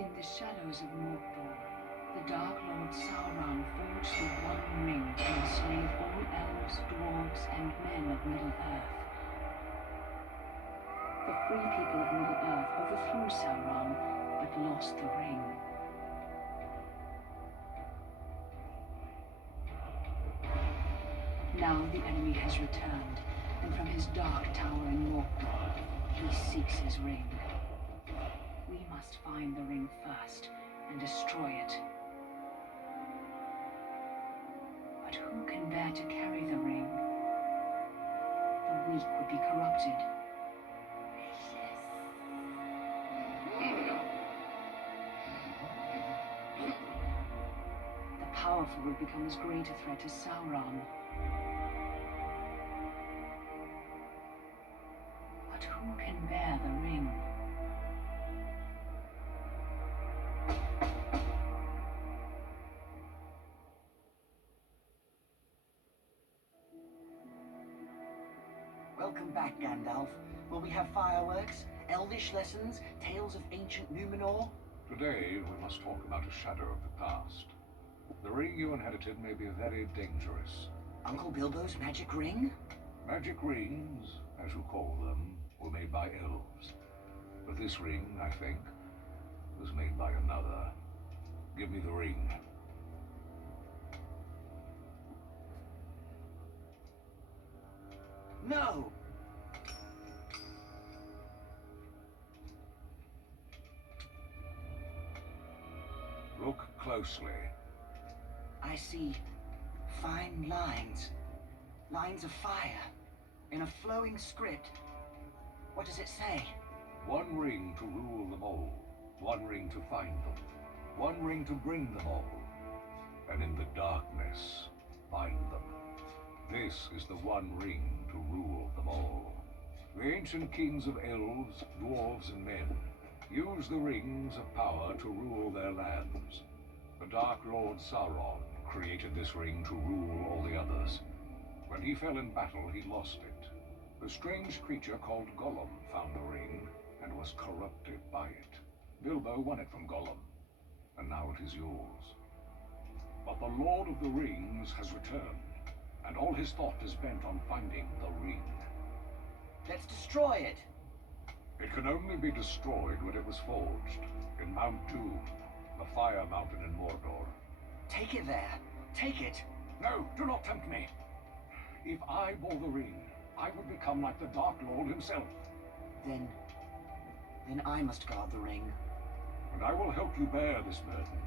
In the shadows of Mordor, the Dark Lord Sauron forged the One Ring to enslave all elves, dwarves, and men of Middle-earth. The free people of Middle-earth overthrew Sauron, but lost the ring. Now the enemy has returned, and from his dark tower in Mordor, he seeks his ring. We must find the ring first and destroy it. But who can bear to carry the ring? The weak would be corrupted. The powerful would become as great a threat as Sauron. But who can bear the ring? Welcome back, Gandalf. Will we have fireworks, elvish lessons, tales of ancient Numenor? Today, we must talk about a shadow of the past. The ring you inherited may be very dangerous. Uncle Bilbo's magic ring? Magic rings, as you call them, were made by elves. But this ring, I think, was made by another. Give me the ring. No! Look closely. I see fine lines. Lines of fire. In a flowing script. What does it say? One ring to rule them all. One ring to find them. One ring to bring them all. And in the darkness, find them. This is the one ring to rule them all. The ancient kings of elves, dwarves, and men used the rings of power to rule their lands. The Dark Lord Sauron created this ring to rule all the others. When he fell in battle, he lost it. A strange creature called Gollum found the ring and was corrupted by it. Bilbo won it from Gollum, and now it is yours. But the Lord of the Rings has returned, and all his thought is bent on finding the ring. Let's destroy it! It can only be destroyed when it was forged, in Mount Doom, the Fire Mountain in Mordor. Take it there! Take it! No, do not tempt me! If I bore the ring, I would become like the Dark Lord himself. Then I must guard the ring. And I will help you bear this burden,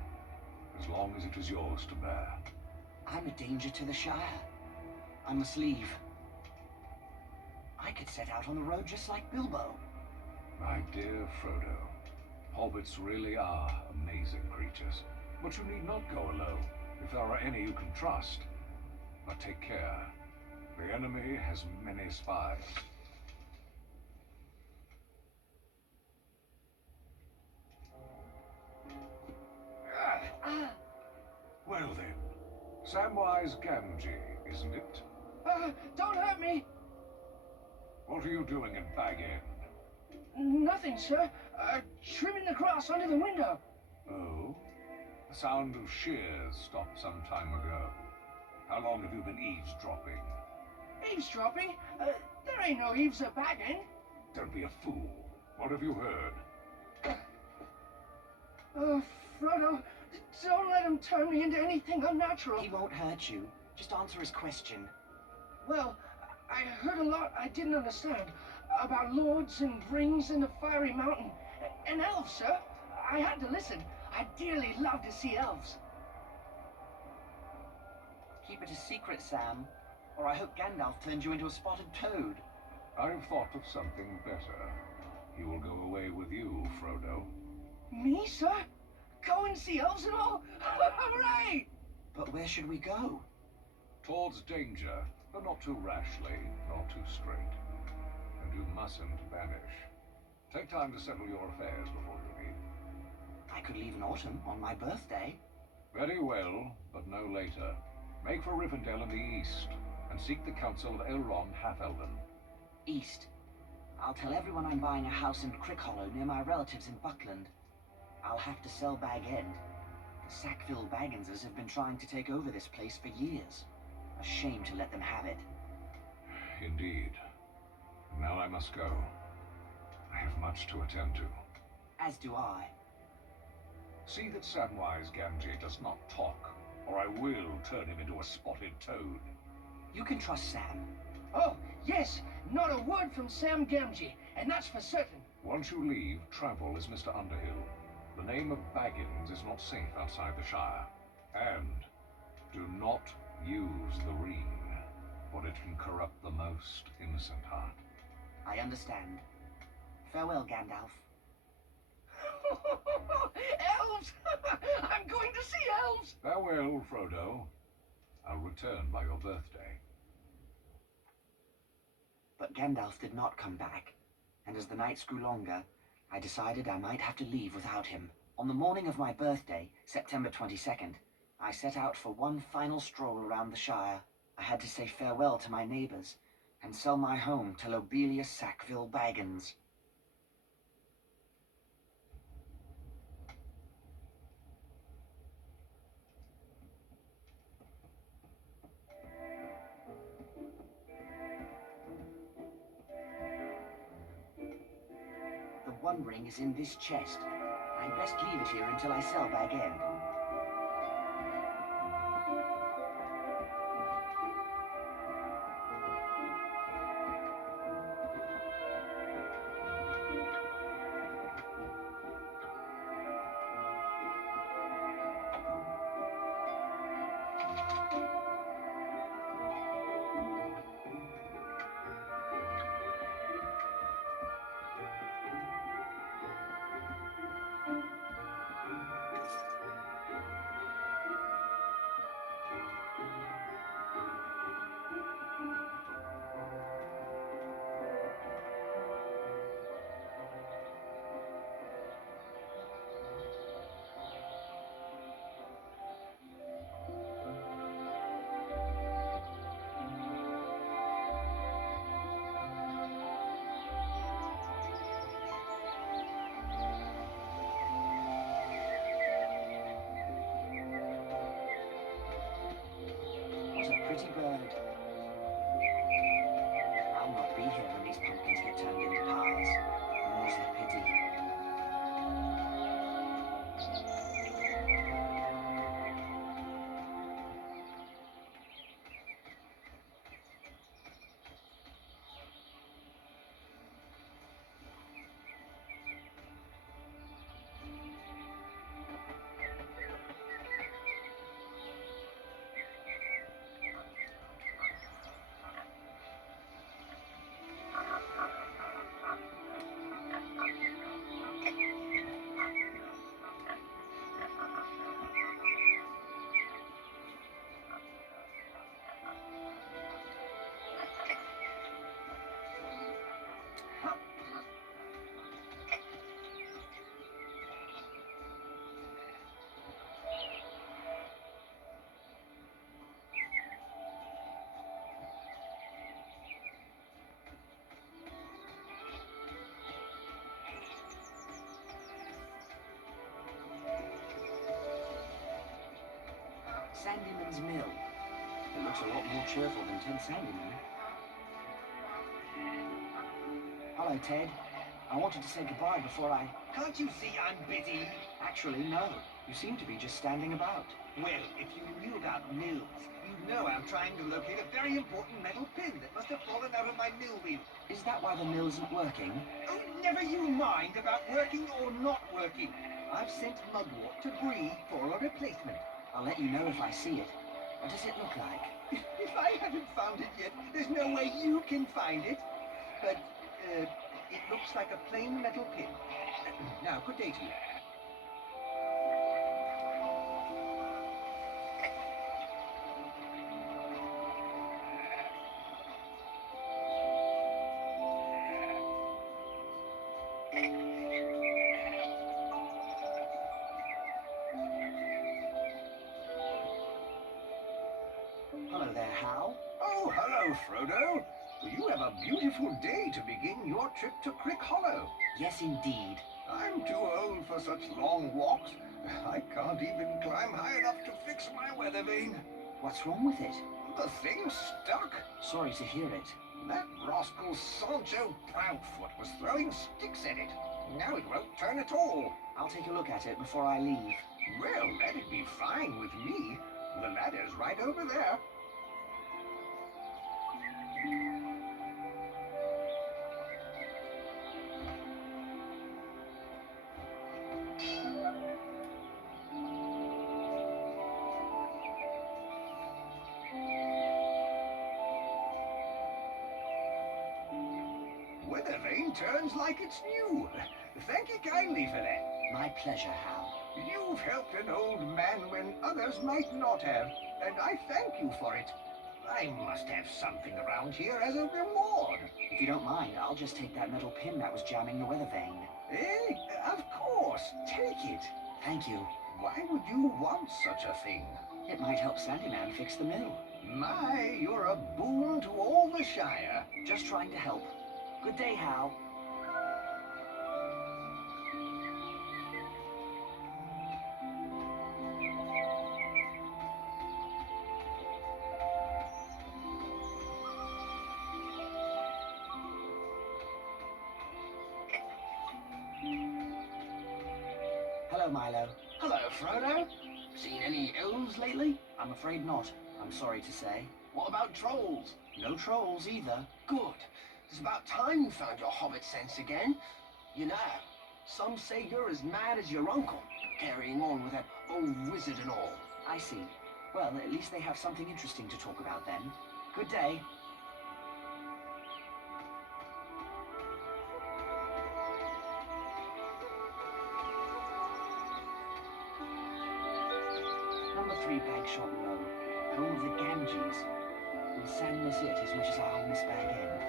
as long as it is yours to bear. I'm a danger to the Shire. I must leave. I could set out on the road just like Bilbo. My dear Frodo, hobbits really are amazing creatures. But you need not go alone, if there are any you can trust. But take care. The enemy has many spies. Well then, Samwise Gamgee, isn't it? Don't hurt me! What are you doing in Bag End? Nothing, sir. Trimming the grass under the window. Oh? The sound of shears stopped some time ago. How long have you been eavesdropping? Eavesdropping? There ain't no eaves at Bag End. Don't be a fool. What have you heard? Frodo, don't let him turn me into anything unnatural. He won't hurt you. Just answer his question. Well, I heard a lot I didn't understand. About lords and rings in the fiery mountain. And elves, sir. I had to listen. I dearly love to see elves. Keep it a secret, Sam. Or I hope Gandalf turns you into a spotted toad. I've thought of something better. He will go away with you, Frodo. Me, sir? Go and see elves and all? Hooray! But where should we go? Towards danger, but not too rashly, nor too straight. And you mustn't vanish. Take time to settle your affairs before you leave. I could leave in autumn, on my birthday. Very well, but no later. Make for Rivendell in the east, and seek the counsel of Elrond Half-Elven. East. I'll tell everyone I'm buying a house in Crickhollow near my relatives in Buckland. I'll have to sell Bag End. The Sackville Bagginses have been trying to take over this place for years. A shame to let them have it. Indeed. Now I must go. I have much to attend to. As do I. See that Samwise Gamgee does not talk, or I will turn him into a spotted toad. You can trust Sam. Oh, yes, not a word from Sam Gamgee, and that's for certain. Once you leave, travel as Mr. Underhill. The name of Baggins is not safe outside the Shire. And do not use the ring, for it can corrupt the most innocent heart. I understand. Farewell, Gandalf. Elves! I'm going to see elves! Farewell, Frodo. I'll return by your birthday. But Gandalf did not come back, and as the nights grew longer, I decided I might have to leave without him. On the morning of my birthday, September 22nd, I set out for one final stroll around the Shire. I had to say farewell to my neighbors and sell my home to Lobelia Sackville Baggins. The One Ring is in this chest. I'd best leave it here until I sell Bag End. What a pretty bird. I'll not be here when these pumpkins get turned into pies. More's the pity. Sandyman's Mill. It looks a lot more cheerful than Ted Sandyman. Hello, Ted. I wanted to say goodbye before I... Can't you see I'm busy? Actually, no. You seem to be just standing about. Well, if you knew about mills, you'd know I'm trying to locate a very important metal pin that must have fallen out of my mill wheel. Is that why the mill isn't working? Oh, never you mind about working or not working. I've sent Mugwort to Bree for a replacement. I'll let you know if I see it. What does it look like? If I haven't found it yet, there's no way you can find it. But, it looks like a plain metal pin. Now, good day to you. Hello there, Hal. Oh, hello, Frodo. You have a beautiful day to begin your trip to Crick Hollow. Yes, indeed. I'm too old for such long walks. I can't even climb high enough to fix my weather vane. What's wrong with it? The thing's stuck. Sorry to hear it. That rascal Sancho Proudfoot was throwing sticks at it. Now it won't turn at all. I'll take a look at it before I leave. Well, that'd be fine with me. The ladder's right over there. Weather vane turns like it's new. Thank you kindly for that. My pleasure, Hal. You've helped an old man when others might not have, and I thank you for it. I must have something around here as a reward. If you don't mind, I'll just take that metal pin that was jamming the weather vane. Eh? Of course. Take it. Thank you. Why would you want such a thing? It might help Sandyman fix the mill. My, you're a boon to all the Shire. Just trying to help. Good day, Hal. Hello, Milo. Hello, Frodo. Seen any elves lately? I'm afraid not. I'm sorry to say. What about trolls? No trolls either. Good. It's about time you found your hobbit sense again. You know, some say you're as mad as your uncle, carrying on with that old wizard and all. I see. Well, at least they have something interesting to talk about then. Good day. Number 3 Bagshot Row, home of the Ganges. Will Sam miss it as much as I'll miss Bag End?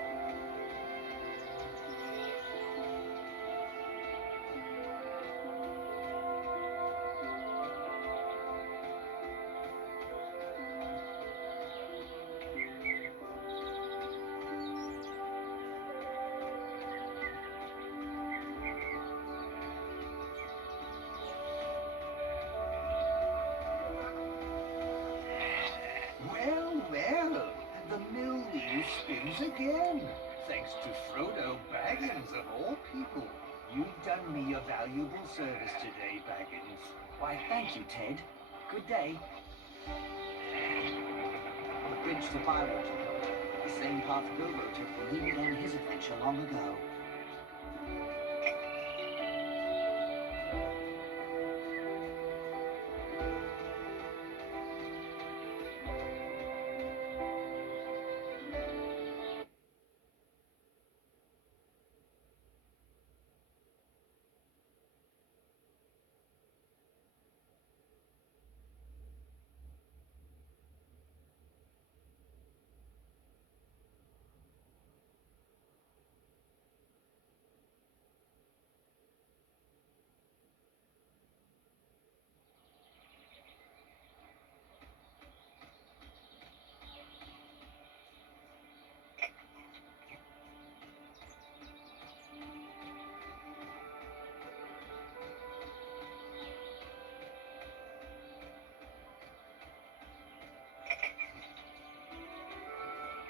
Well, well, the mill wheel spins again. Thanks to Frodo Baggins of all people. You've done me a valuable service today, Baggins. Why, thank you, Ted. Good day. The bridge to Bywater. The same path Bilbo took when he began his adventure long ago.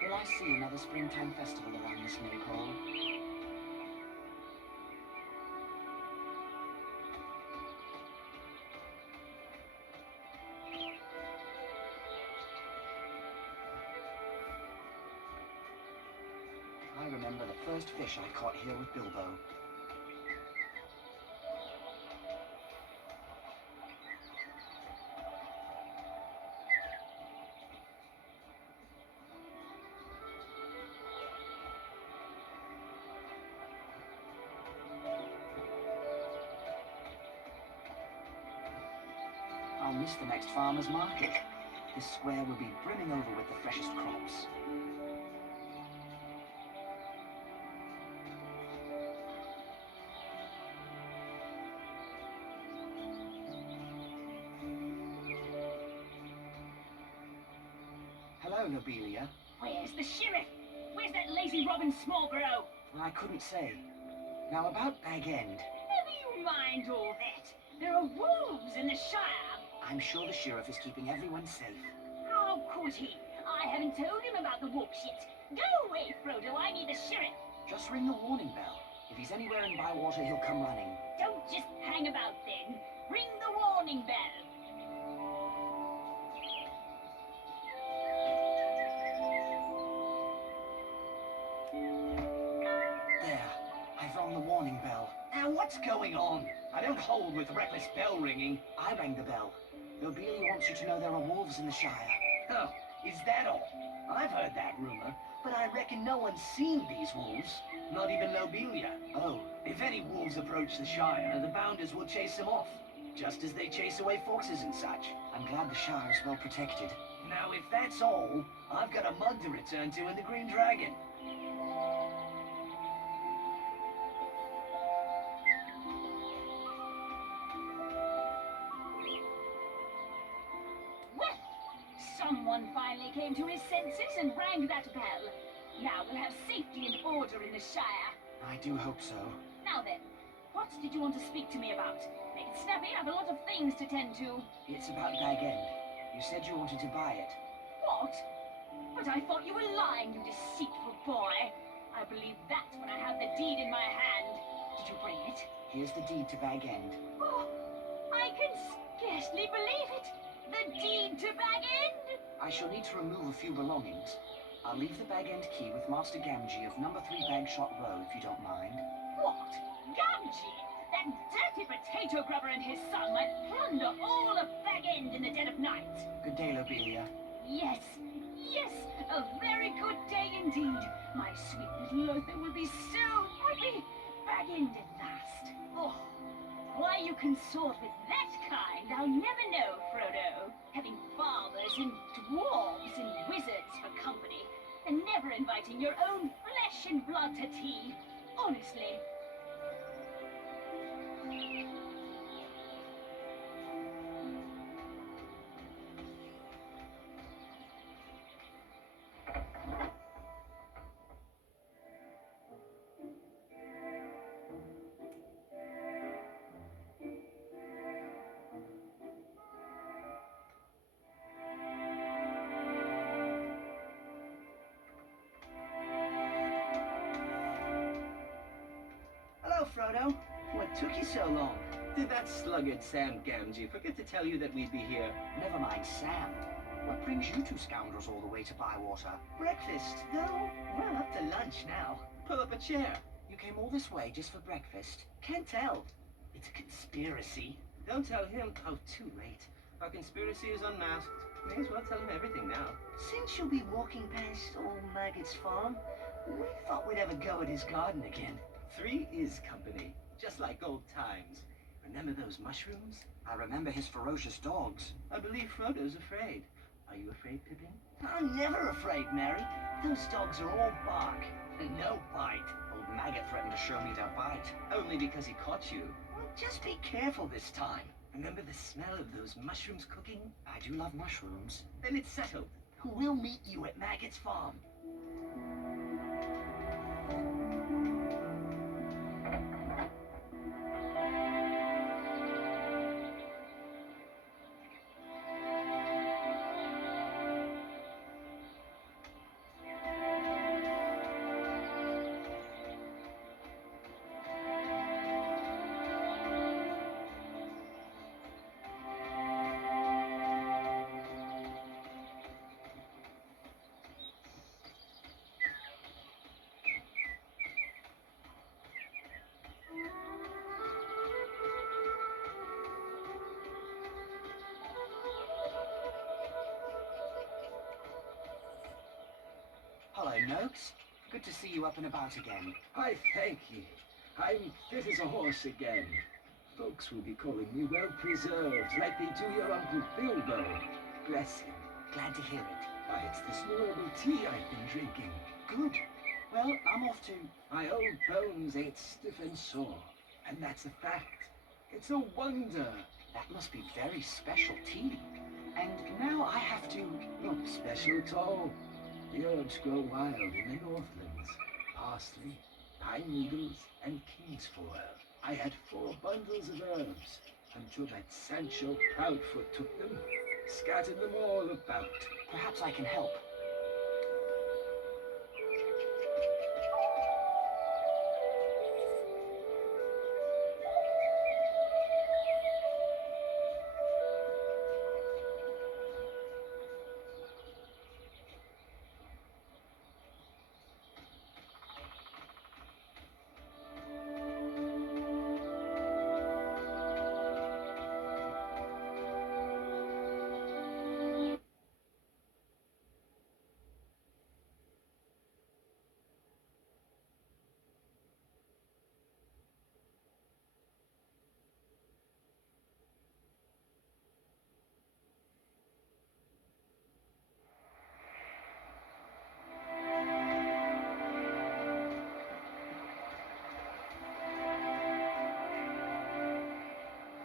Will I see another springtime festival around this Maypole? I remember the first fish I caught here with Bilbo. I'll miss the next farmer's market. This square will be brimming over with the freshest crops. Hello, Lobelia. Where's the sheriff? Where's that lazy Robin Smallbrow? I couldn't say. Now about Bag End. Never you mind all that. There are wolves in the Shire. I'm sure the sheriff is keeping everyone safe. How could he? I haven't told him about the wolves yet. Go away, Frodo. I need the sheriff. Just ring the warning bell. If he's anywhere in Bywater, he'll come running. Don't just hang about then. Ring the warning bell. There. I've rung the warning bell. Now, what's going on? I don't hold with reckless bell ringing. I rang the bell. Lobelia wants you to know there are wolves in the Shire. Oh, is that all? I've heard that rumor, but I reckon no one's seen these wolves. Not even Lobelia. Oh, If any wolves approach the Shire, the Bounders will chase them off, just as they chase away foxes and such. I'm glad the Shire is well protected. Now, if that's all, I've got a mug to return to in the Green Dragon. Well, someone finally came to his senses and rang that bell. Now we'll have safety and order in the Shire. I do hope so. Now then, what did you want to speak to me about? Make it snappy, I have a lot of things to tend to. It's about Bag End. You said you wanted to buy it. What? But I thought you were lying, you deceitful boy. I believe that when I have the deed in my hand. Did you bring it? Here's the deed to Bag End. Oh, I can scarcely believe it. The deed to Bag End? I shall need to remove a few belongings. I'll leave the Bag End key with Master Gamgee of number 3 Bagshot Row, if you don't mind. What? Gamgee? That dirty potato grubber and his son might plunder all of Bag End in the dead of night. Good day, Lobelia. Yes, yes, a very good day indeed. My sweet little Lothar will be so happy. Bag End at last. Oh, why you consort with that kind, I'll never know, Frodo. Having fathers and dwarves and wizards for company, and never inviting your own flesh and blood to tea. Honestly. Hello, Frodo. What took you so long? Did that sluggard Sam Gamgee forget to tell you that we'd be here? Never mind Sam. What brings you two scoundrels all the way to Bywater? Breakfast, no? Well, up to lunch now. Pull up a chair. You came all this way just for breakfast? Can't tell. It's a conspiracy. Don't tell him. Oh, too late. Our conspiracy is unmasked. May as well tell him everything now. Since you'll be walking past old Maggot's farm, we thought we'd have a go at his garden again. 3 is company, just like old times. Remember those mushrooms? I remember his ferocious dogs. I believe Frodo's afraid. Are you afraid, Pippin? I'm never afraid, Mary. Those dogs are all bark and no bite. Old Maggot threatened to show me their bite. Only because he caught you. Well, just be careful this time. Remember the smell of those mushrooms cooking? I do love mushrooms. Then it's settled. We'll meet you at Maggot's farm. Hello, Noakes. Good to see you up and about again. I thank ye. I'm fit as a horse again. Folks will be calling me well preserved, like they do your Uncle Bilbo. Bless him. Glad to hear it. Why, it's this normal tea I've been drinking. Good. Well, I'm off to... My old bones ain't stiff and sore, and that's a fact. It's a wonder. That must be very special tea. And now I have to... Not special at all. The herbs grow wild in the Northlands. Parsley, pine needles, and king's foil. I had 4 bundles of herbs until that Sancho Proudfoot took them, scattered them all about. Perhaps I can help.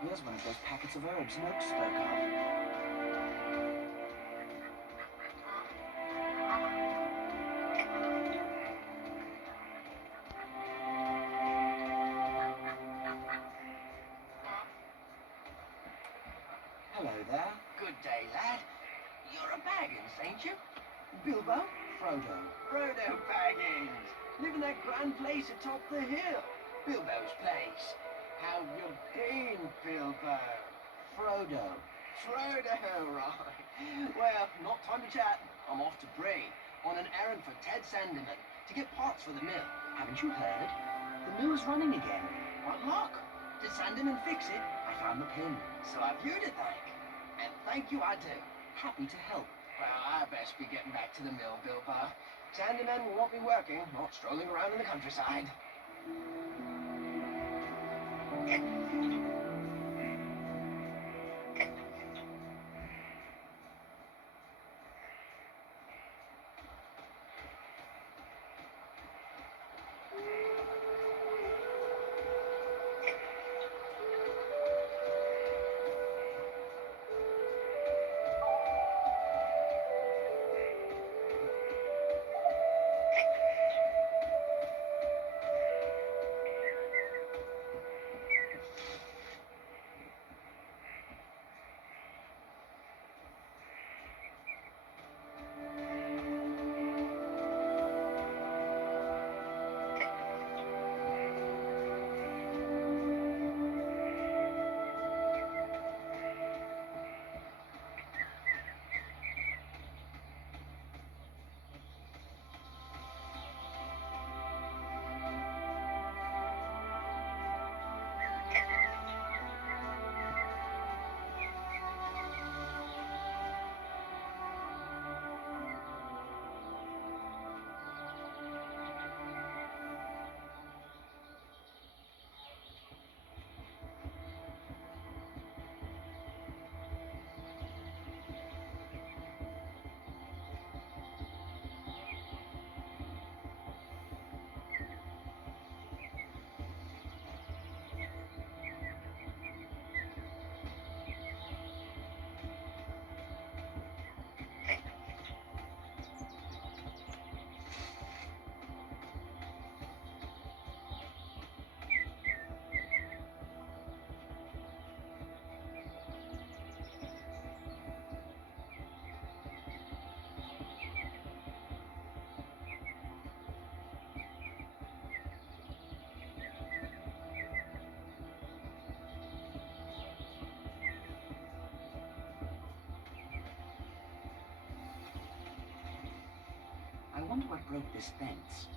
Here's one of those packets of herbs Noakes spoke of. Hello there. Good day, lad. You're a Baggins, ain't you? Bilbo? Frodo. Frodo Baggins. Live in that grand place atop the hill. Bilbo's place. How you been, Bilbo? Frodo. Frodo, right. Well, not time to chat. I'm off to Bray on an errand for Ted Sandeman to get parts for the mill. Haven't you heard? The mill's running again. What luck? Did Sandeman fix it? I found the pin. So I've you to thank. And thank you I do. Happy to help. Well, I best be getting back to the mill, Bilbo. Sandeman will want me working, not strolling around in the countryside. I wonder what broke this fence.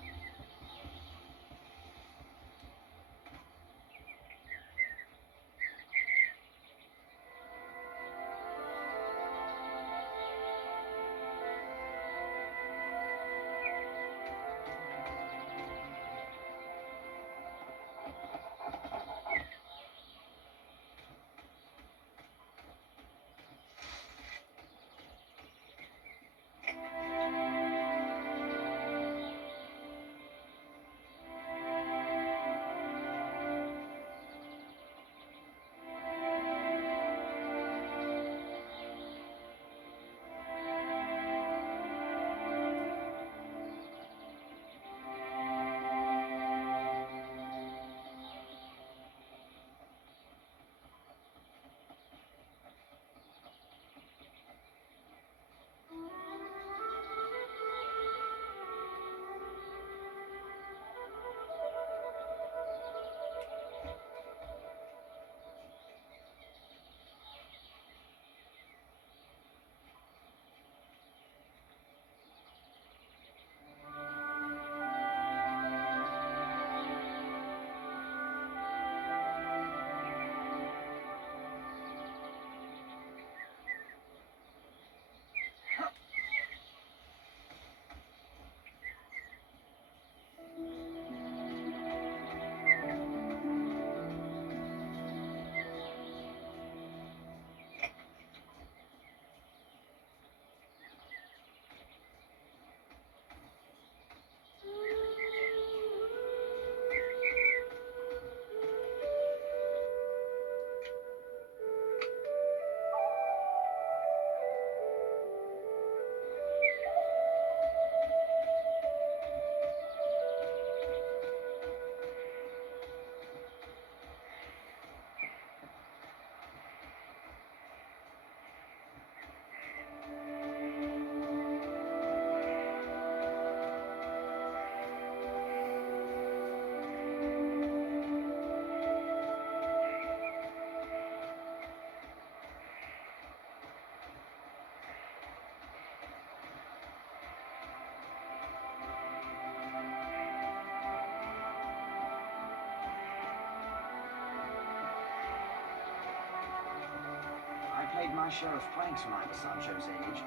my share of pranks when I was Sancho's age,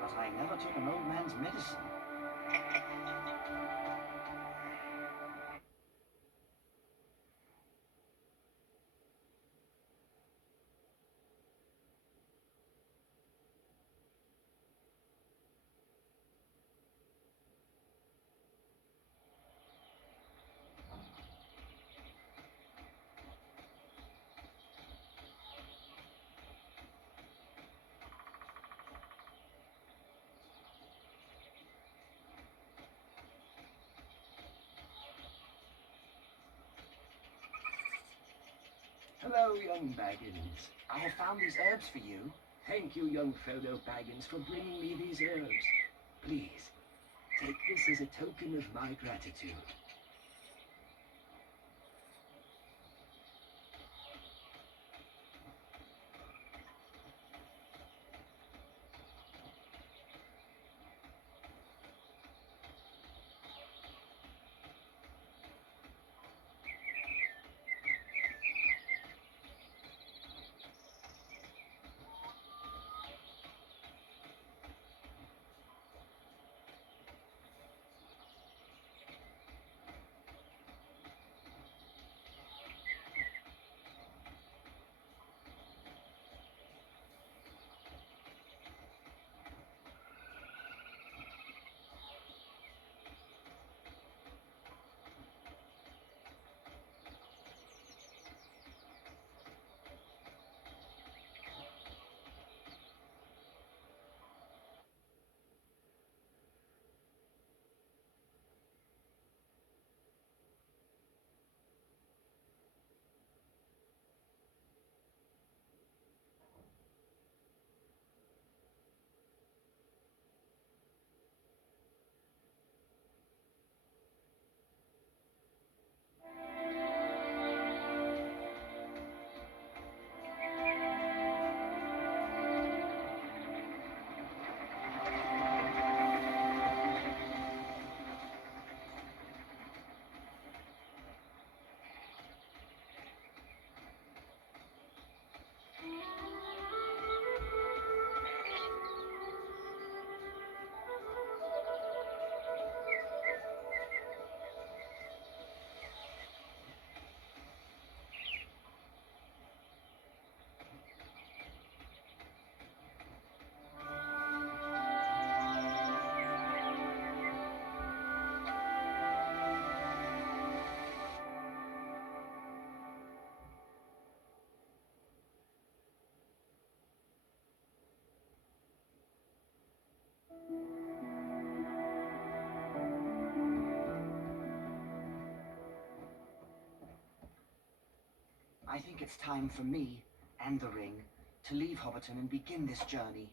but I never took an old man's medicine. Hello, young Baggins. I have found these herbs for you. Thank you, young Frodo Baggins, for bringing me these herbs. Please, take this as a token of my gratitude. I think it's time for me, and the ring, to leave Hobbiton and begin this journey.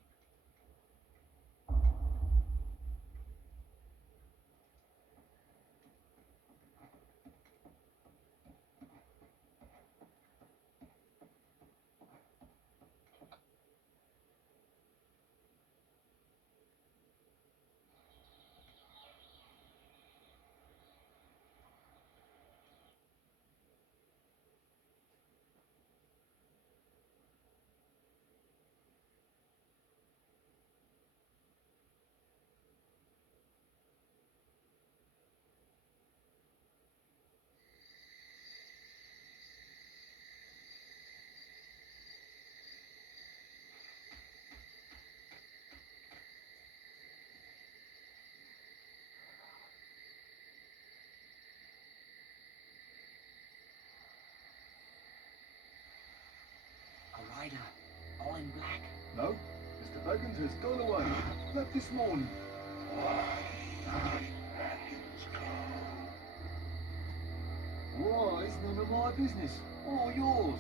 A rider, all in black. No, Mr. Baggins has gone away. Left this morning. Why, it's none of my business. Or yours.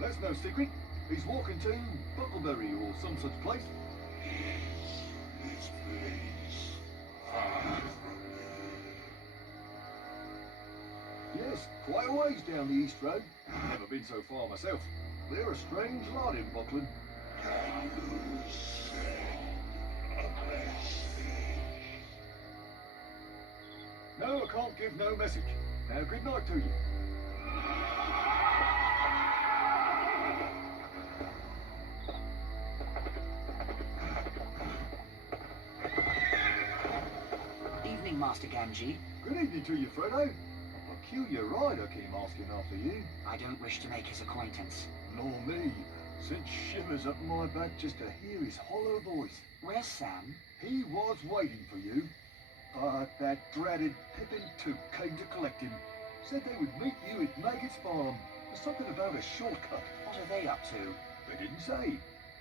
That's no secret. He's walking to Buckleberry or some such place. Yes, quite a ways down the East Road. Never been so far myself. They're a strange lot in Buckland. No, I can't give no message. Now, good night to you. Master Gamgee. Good evening to you, Frodo. A peculiar rider came asking after you. I don't wish to make his acquaintance. Nor me. Sent shivers up my back just to hear his hollow voice. Where's Sam? He was waiting for you. But that dratted Pippin Took came to collect him. Said they would meet you at Maggot's farm. There's something about a shortcut. What are they up to? They didn't say.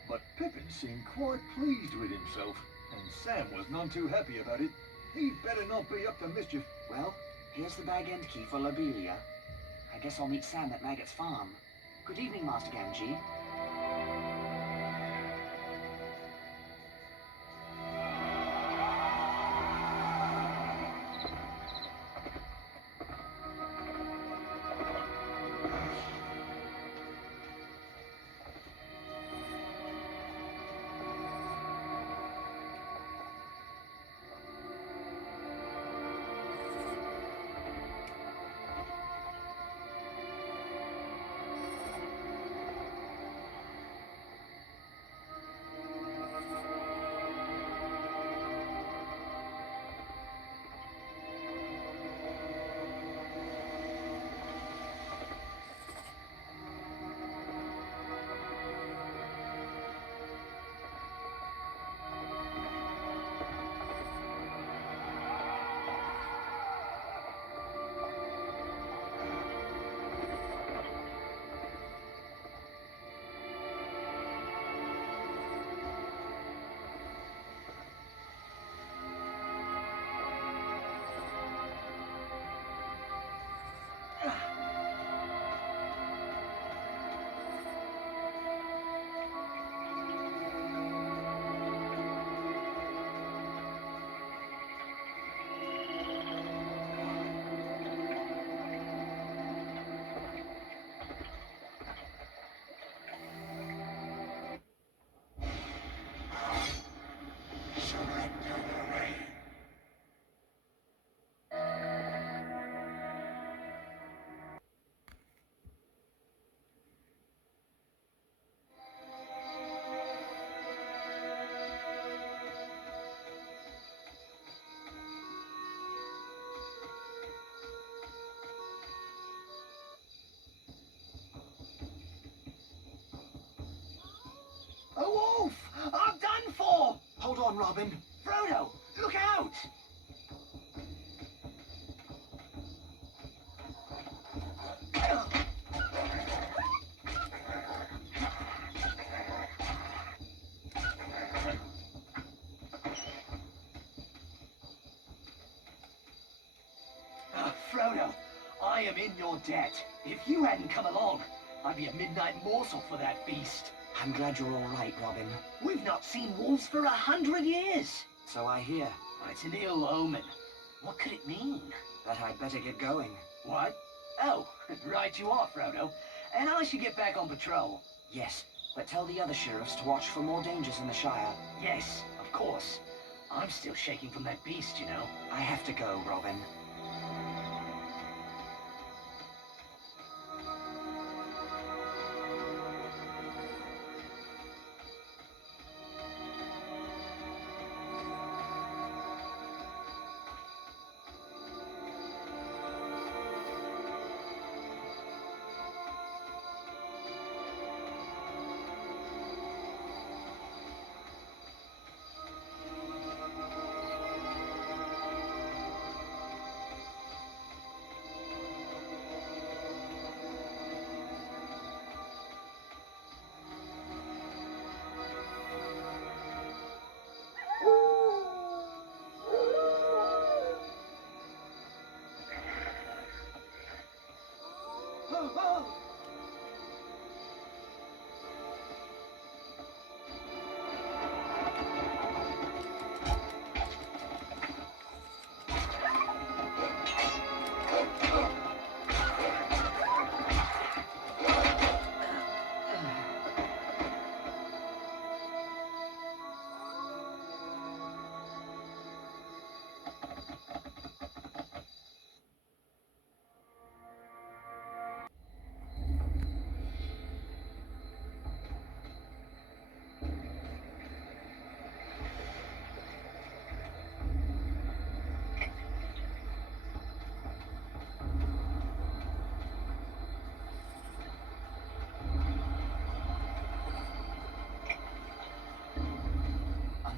But Pippin seemed quite pleased with himself. And Sam was none too happy about it. He'd better not be up to mischief. Well, here's the bag end key for Lobelia. I guess I'll meet Sam at Maggot's farm. Good evening, Master Gamgee. A wolf! I'm done for! Hold on, Robin. Frodo, look out! Frodo, I am in your debt. If you hadn't come along, I'd be a midnight morsel for that beast. I'm glad you're all right, Robin. We've not seen wolves for 100 years. So I hear. It's an ill omen. What could it mean? That I'd better get going. What? Oh, right you are, Frodo. And I should get back on patrol. Yes, but tell the other sheriffs to watch for more dangers in the Shire. Yes, of course. I'm still shaking from that beast, you know. I have to go, Robin.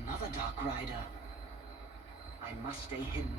Another Dark Rider. I must stay hidden.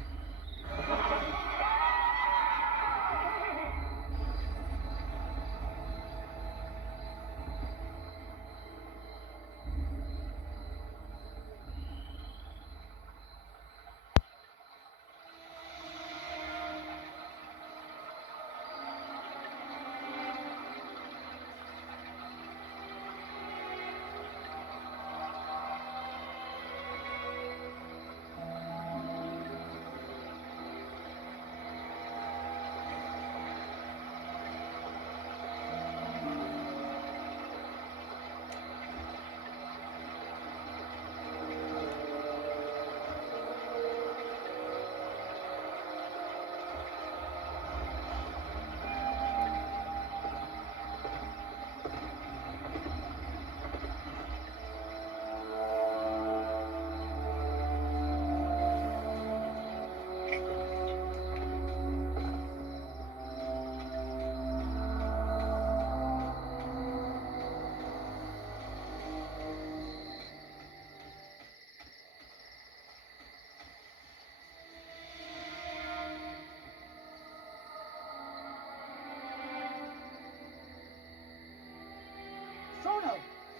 Frodo!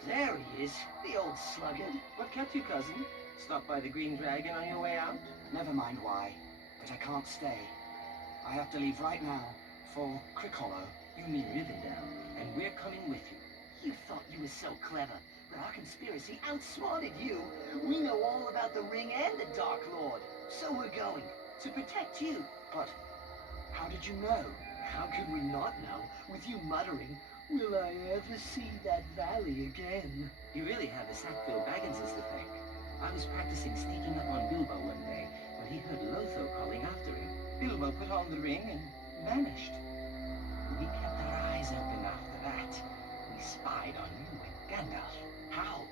There he is, the old sluggard. What kept you, cousin? Stop by the Green Dragon on your way out? Never mind why, but I can't stay. I have to leave right now for Crick Hollow. You mean Rivendell, and we're coming with you. You thought you were so clever, but our conspiracy outsmarted you. We know all about the Ring and the Dark Lord, so we're going to protect you. But how did you know? How could we not know, with you muttering, "Will I ever see that valley again?" You really have the Sackville Bagginses to thank. I was practicing sneaking up on Bilbo one day when he heard Lotho calling after him. Bilbo put on the ring and vanished. We kept our eyes open after that. We spied on you and Gandalf. How?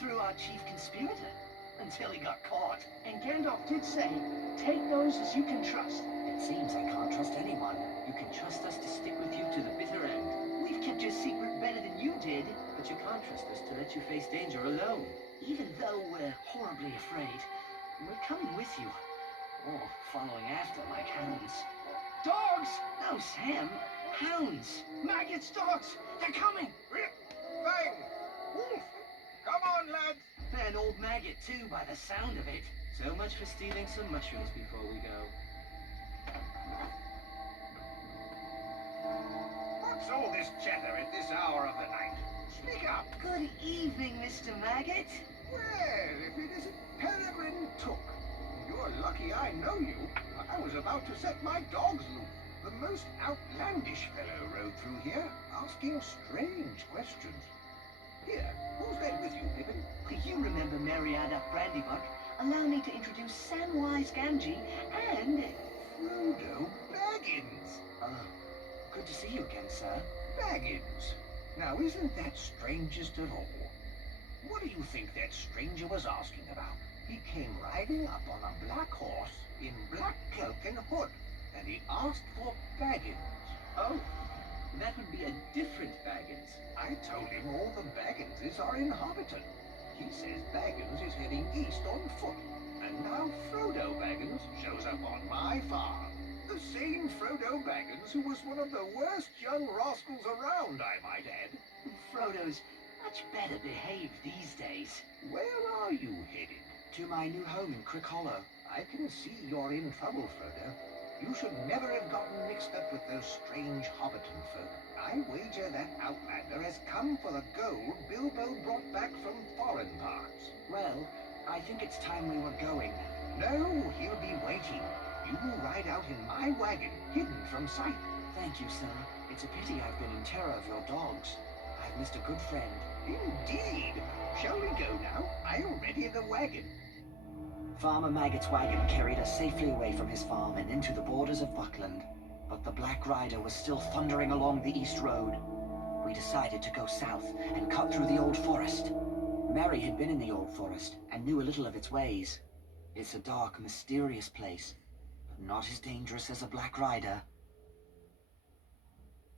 Through our chief conspirator, until he got caught. And Gandalf did say, take those as you can trust. It seems I can't trust anyone. You can trust us to stick with you to the bitter end. We've kept your secret better than you did, but you can't trust us to let you face danger alone. Even though we're horribly afraid, we're coming with you. Or following after like hounds. Dogs! No, Sam. Hounds. Maggots, dogs! They're coming! Rip! Bang! Wolf! Come on, lads! An old maggot, too, by the sound of it. So much for stealing some mushrooms before we go. What's all this chatter at this hour of the night? Speak up! Good evening, Mr. Maggot. Well, if it isn't Peregrine Took. You're lucky I know you. I was about to set my dogs loose. The most outlandish fellow rode through here, asking strange questions. Here, who's that with you, Pippin? You remember Mariada Brandybuck? Allow me to introduce Samwise Gamgee and... Frodo Baggins. Good to see you again, sir. Baggins. Now, isn't that strangest of all? What do you think that stranger was asking about? He came riding up on a black horse in black cloak and hood, and he asked for Baggins. Oh, that would be a different Baggins. I told him all the Bagginses are in Hobbiton. He says Baggins is heading east on foot, and now Frodo Baggins shows up on my farm. The same Frodo Baggins who was one of the worst young rascals around, I might add. Frodo's much better behaved these days. Where are you headed? To my new home in Crick Hollow. I can see you're in trouble, Frodo. You should never have gotten mixed up with those strange Hobbiton folk. I wager that outlander has come for the gold Bilbo brought back from foreign parts. Well, I think it's time we were going. No, he'll be waiting. You will ride out in my wagon, hidden from sight. Thank you, sir. It's a pity I've been in terror of your dogs. I've missed a good friend. Indeed. Shall we go now? I'm ready in the wagon. Farmer Maggot's wagon carried us safely away from his farm and into the borders of Buckland. But the Black Rider was still thundering along the East Road. We decided to go south and cut through the old forest. Mary had been in the old forest and knew a little of its ways. It's a dark, mysterious place, but not as dangerous as a Black Rider.